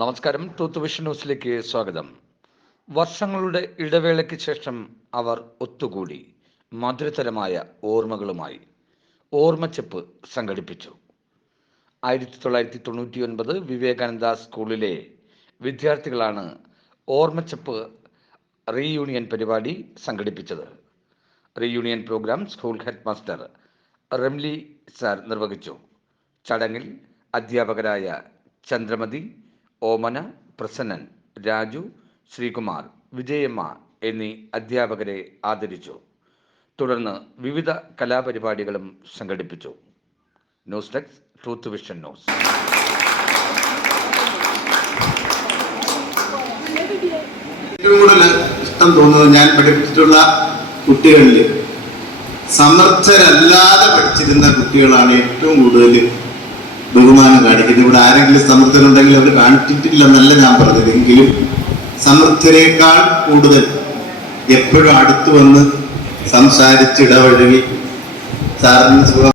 നമസ്കാരം. Tooth vision ന്യൂസിലേക്ക് സ്വാഗതം. വർഷങ്ങളുടെ ഇടവേളയ്ക്ക് ശേഷം അവർ ഒത്തുകൂടി. മധുരതരമായ ഓർമ്മകളുമായി ഓർമ്മച്ചെപ്പ് സംഘടിപ്പിച്ചു. ആയിരത്തി തൊള്ളായിരത്തി തൊണ്ണൂറ്റി ഒൻപത് വിവേകാനന്ദ സ്കൂളിലെ വിദ്യാർത്ഥികളാണ് ഓർമ്മച്ചെപ്പ് റീയൂണിയൻ പരിപാടി സംഘടിപ്പിച്ചത്. Reunion programme school head master Ramli sir നിർവഹിച്ചു. ചടങ്ങിൽ അധ്യാപകരായ ചന്ദ്രമതി ഓമന പ്രസന്നൻ രാജു ശ്രീകുമാർ വിജയമ്മ എന്നീ അധ്യാപകരെ ആദരിച്ചു. തുടർന്ന് വിവിധ കലാപരിപാടികളും സംഘടിപ്പിച്ചു. News desk truth vision news. ഏറ്റവും കൂടുതൽ ഇഷ്ടം തോന്നുന്നത് ഞാൻ പഠിപ്പിച്ചിട്ടുള്ള കുട്ടികളിൽ സമർത്ഥരല്ലാതെ പഠിച്ചിരുന്ന കുട്ടികളാണ് ഏറ്റവും കൂടുതൽ ബഹുമാനം കാണിക്കുന്നത് ഇവിടെ ആരെങ്കിലും സമർത്ഥരുണ്ടെങ്കിൽ അവർ കാണിച്ചിട്ടില്ലെന്നല്ല ഞാൻ പറഞ്ഞത്. എങ്കിലും സമർത്ഥരേക്കാൾ കൂടുതൽ എപ്പോഴും അടുത്തു വന്ന് സംസാരിച്ച് ഇടപഴകി സാറിന് സുഖം.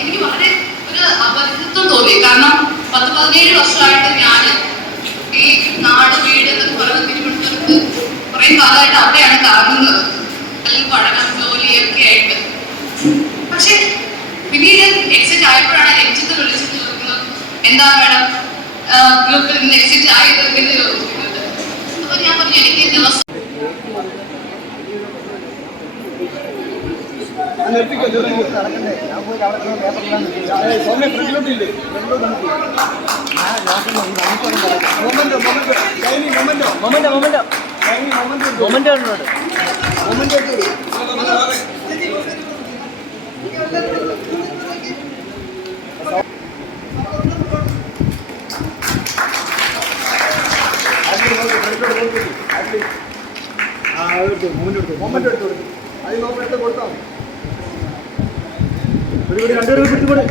എനിക്ക് വളരെ അപരിചിത്വം തോന്നി. കാരണം പത്ത് പതിനേഴ് വർഷമായിട്ട് ഞാൻ ഈ നാട് വീട് എന്നൊക്കെ പറയുന്ന തിരുവനന്തപുരത്ത് കുറെ കാലമായിട്ട് അവിടെയാണ് കാണുന്നത് അല്ലെങ്കിൽ പഠനം ജോലി ഒക്കെ ആയിട്ട്. പക്ഷെ പിന്നീട് എക്സിറ്റ് ആയപ്പോഴാണ് രഞ്ജിത്ത് വിളിച്ചിട്ട് ചോദിക്കുന്നത് എന്താ മാഡം? ഗ്രൂപ്പിൽ നിന്ന് എക്സിറ്റ് ആയത് എന്ന് ചോദിക്കുന്നത് മൊമെന്റ് എടുത്തു മൊമെന്റ് എടുത്തു കൊടുത്തു അത് നോക്കെടുത്ത് കൊടുത്താൽ മതി గుర్తుపడి